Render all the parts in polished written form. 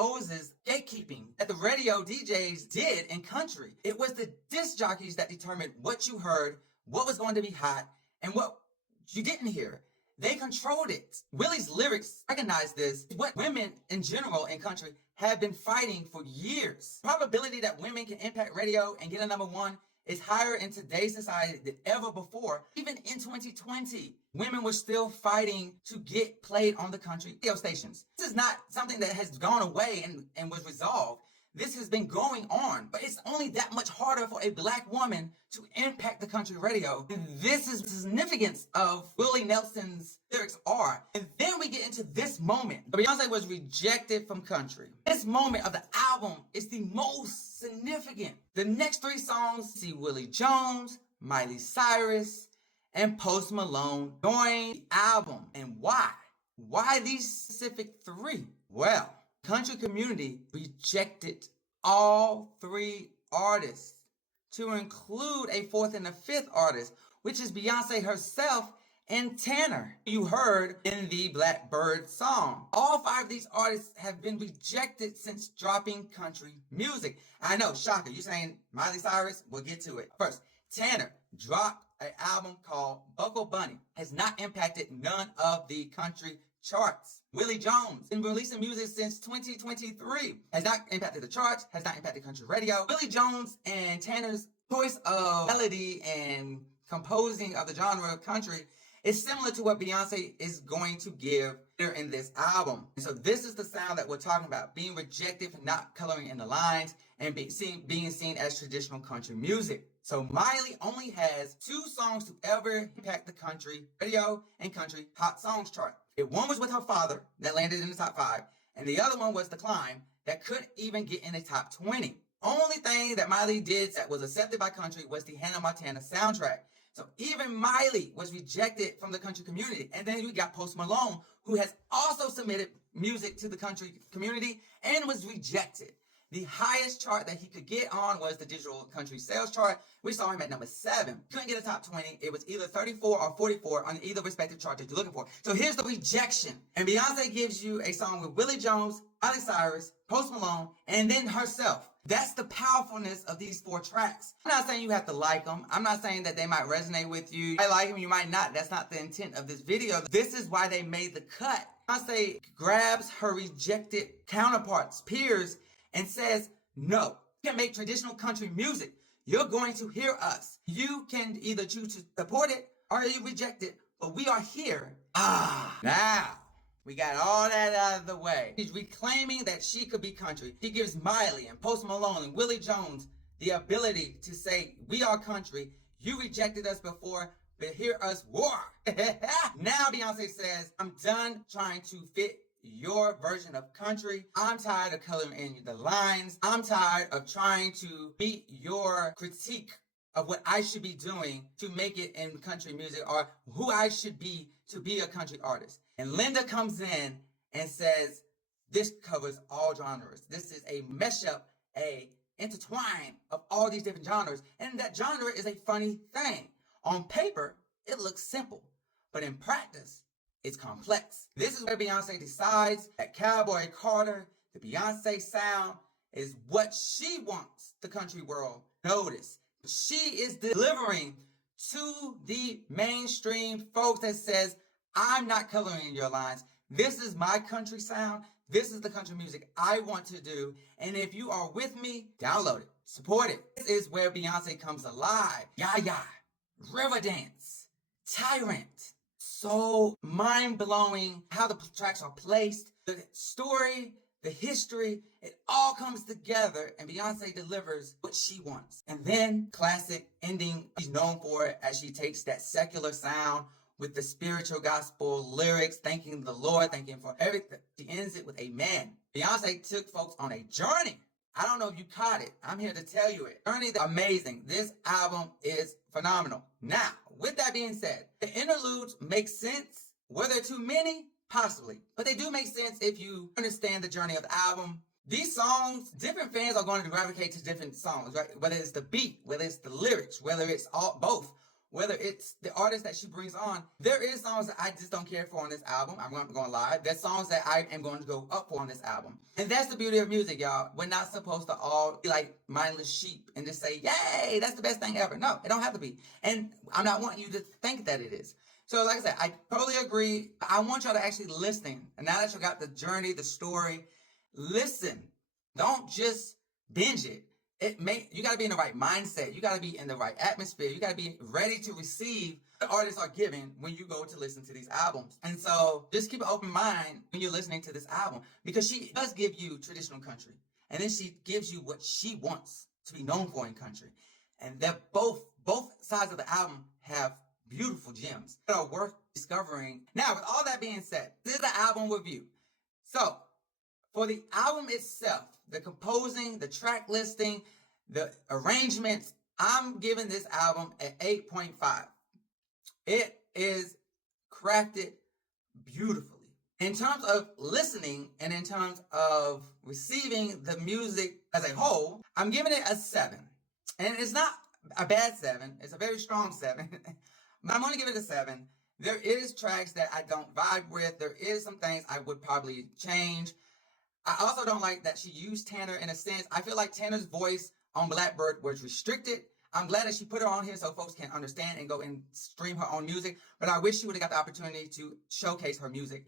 exposes gatekeeping that the radio DJs did in country. It was the disc jockeys that determined what you heard, what was going to be hot, and what you didn't hear. They controlled it. Willie's lyrics recognize this. What women in general in country have been fighting for years. Probability that women can impact radio and get a number one is higher in today's society than ever before. Even in 2020, women were still fighting to get played on the country radio stations. This is not something that has gone away and was resolved. This has been going on, but it's only that much harder for a black woman to impact the country radio. And this is the significance of Willie Nelson's lyrics are. And then we get into this moment. Beyonce was rejected from country. This moment of the album is the most significant. The next three songs see Willie Jones, Miley Cyrus, and Post Malone join the album. And why? Why these specific three? Well, country community rejected all three artists to include a fourth and a fifth artist, which is Beyonce herself and Tanner, you heard in the Blackbird song. All five of these artists have been rejected since dropping country music. I know, shocker, you're saying Miley Cyrus? We'll get to it. First, Tanner dropped an album called Buckle Bunny. Has not impacted none of the country charts. Willie Jones been releasing music since 2023. Has not impacted the charts, has not impacted country radio. Willie Jones and Tanner's choice of melody and composing of the genre of country is similar to what Beyonce is going to give here in this album. And so this is the sound that we're talking about, being rejected for not coloring in the lines and being seen as traditional country music. So Miley only has two songs to ever impact the country radio and country hot songs chart. One was with her father that landed in the top 5, and the other one was The Climb that couldn't even get in the top 20. Only thing that Miley did that was accepted by country was the Hannah Montana soundtrack. So even Miley was rejected from the country community. And then we got Post Malone, who has also submitted music to the country community and was rejected. The highest chart that he could get on was the digital country sales chart. We saw him at number 7. Couldn't get a top 20. It was either 34 or 44 on either respective chart that you're looking for. So here's the rejection. And Beyonce gives you a song with Willie Jones, Miley Cyrus, Post Malone, and then herself. That's the powerfulness of these 4 tracks. I'm not saying you have to like them. I'm not saying that they might resonate with you. You might like them, you might not. That's not the intent of this video. This is why they made the cut. Beyonce grabs her rejected counterparts, peers, and says, no, you can make traditional country music. You're going to hear us. You can either choose to support it or you reject it, but we are here. Now, we got all that out of the way. She's reclaiming that she could be country. She gives Miley and Post Malone and Willie Jones the ability to say, we are country. You rejected us before, but hear us war. Now Beyonce says, I'm done trying to fit your version of country. I'm tired of coloring in the lines. I'm tired of trying to meet your critique of what I should be doing to make it in country music or who I should be to be a country artist. And Linda comes in and says, this covers all genres. This is a mashup, a intertwine of all these different genres. And that genre is a funny thing. On paper, it looks simple, but in practice, it's complex. This is where Beyonce decides that Cowboy Carter, the Beyonce sound, is what she wants the country world to notice. She is delivering to the mainstream folks that says, I'm not coloring in your lines. This is my country sound. This is the country music I want to do. And if you are with me, download it, support it. This is where Beyonce comes alive. Yaya, Riverdance, Tyrant. So mind-blowing how the tracks are placed, the story, the history, it all comes together and Beyonce delivers what she wants. And then classic ending she's known for it as she takes that secular sound with the spiritual gospel lyrics, thanking the Lord, thanking Him for everything. She ends it with amen. Beyonce took folks on a journey. I don't know if you caught it. I'm here to tell you it. Journey amazing. This album is phenomenal. Now, with that being said, the interludes make sense. Were there too many? Possibly. But they do make sense if you understand the journey of the album. These songs, different fans are going to gravitate to different songs, right? Whether it's the beat, whether it's the lyrics, whether it's all both, whether it's the artist that she brings on, there is songs that I just don't care for on this album. I'm not going to lie. There's songs that I am going to go up for on this album. And that's the beauty of music, y'all. We're not supposed to all be like mindless sheep and just say, yay, that's the best thing ever. No, it don't have to be. And I'm not wanting you to think that it is. So like I said, I totally agree. I want y'all to actually listen. And now that you got the journey, the story, listen. Don't just binge it. You got to be in the right mindset. You got to be in the right atmosphere. You got to be ready to receive the artists are giving when you go to listen to these albums. And so just keep an open mind when you're listening to this album, because she does give you traditional country. And then she gives you what she wants to be known for in country. And that both sides of the album have beautiful gems that are worth discovering. Now, with all that being said, this is the album review. So for the album itself, the composing, the track listing, the arrangements, I'm giving this album an 8.5. It is crafted beautifully. In terms of listening and in terms of receiving the music as a whole, I'm giving it a 7. And it's not a bad 7. It's a very strong 7. But I'm going to give it a 7. There is tracks that I don't vibe with. There is some things I would probably change. I also don't like that she used Tanner in a sense. I feel like Tanner's voice on Blackbird was restricted. I'm glad that she put her on here so folks can understand and go and stream her own music. But I wish she would have got the opportunity to showcase her music.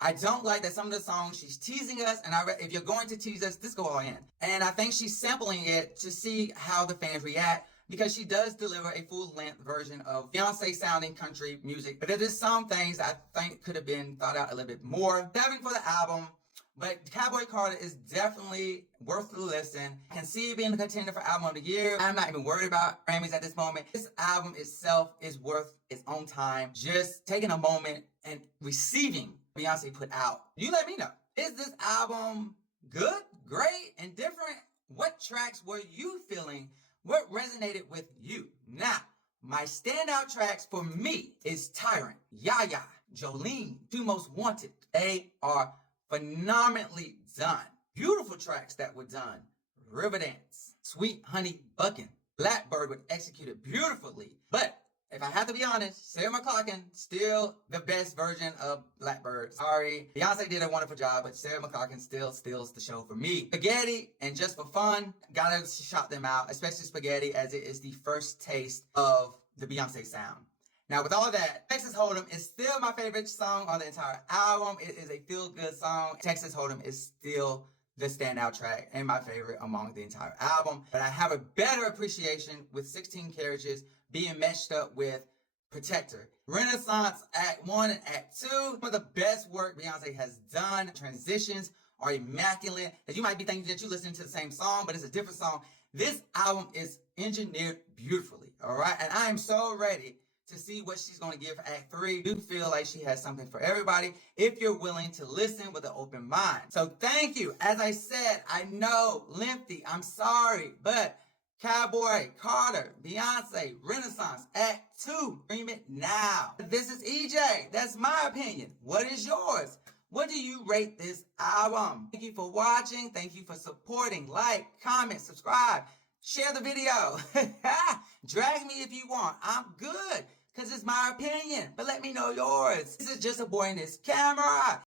I don't like that some of the songs she's teasing us. And if you're going to tease us, just go all in. And I think she's sampling it to see how the fans react, because she does deliver a full-length version of Beyonce-sounding country music. But there is some things I think could have been thought out a little bit more. 7 for the album. But Cowboy Carter is definitely worth the listen. I can see it being a contender for Album of the Year. I'm not even worried about Grammys at this moment. This album itself is worth its own time. Just taking a moment and receiving Beyonce put out. You let me know. Is this album good, great, and different? What tracks were you feeling? What resonated with you? Now, my standout tracks for me is Tyrant, Yaya, Jolene, Two Most Wanted. They are phenomenally done. Beautiful tracks that were done. Riverdance, Sweet Honey Buckin', Blackbird was executed beautifully. But if I have to be honest, Sarah McLachlan still the best version of Blackbird. Sorry, Beyonce did a wonderful job, but Sarah McLachlan still steals the show for me. Spaghetti and Just for Fun, gotta shout them out, especially Spaghetti, as it is the first taste of the Beyonce sound. Now, with all that, Texas Hold'em is still my favorite song on the entire album. It is a feel-good song. Texas Hold'em is still the standout track and my favorite among the entire album. But I have a better appreciation with 16 Carriages being meshed up with Protector. Renaissance Act 1 and Act 2, some of the best work Beyonce has done. Transitions are immaculate. As you might be thinking that you're listening to the same song, but it's a different song. This album is engineered beautifully, all right? And I am so ready to see what she's going to give for Act 3. I do feel like she has something for everybody if you're willing to listen with an open mind. So thank you. As I said, I know, lengthy, I'm sorry, but Cowboy, Carter, Beyonce, Renaissance, Act 2. Stream it now. This is EJ. That's my opinion. What is yours? What do you rate this album? Thank you for watching. Thank you for supporting. Like, comment, subscribe. Share the video. Drag me if you want. I'm good, because it's my opinion. But let me know yours. This is Justaboiandhiscamera.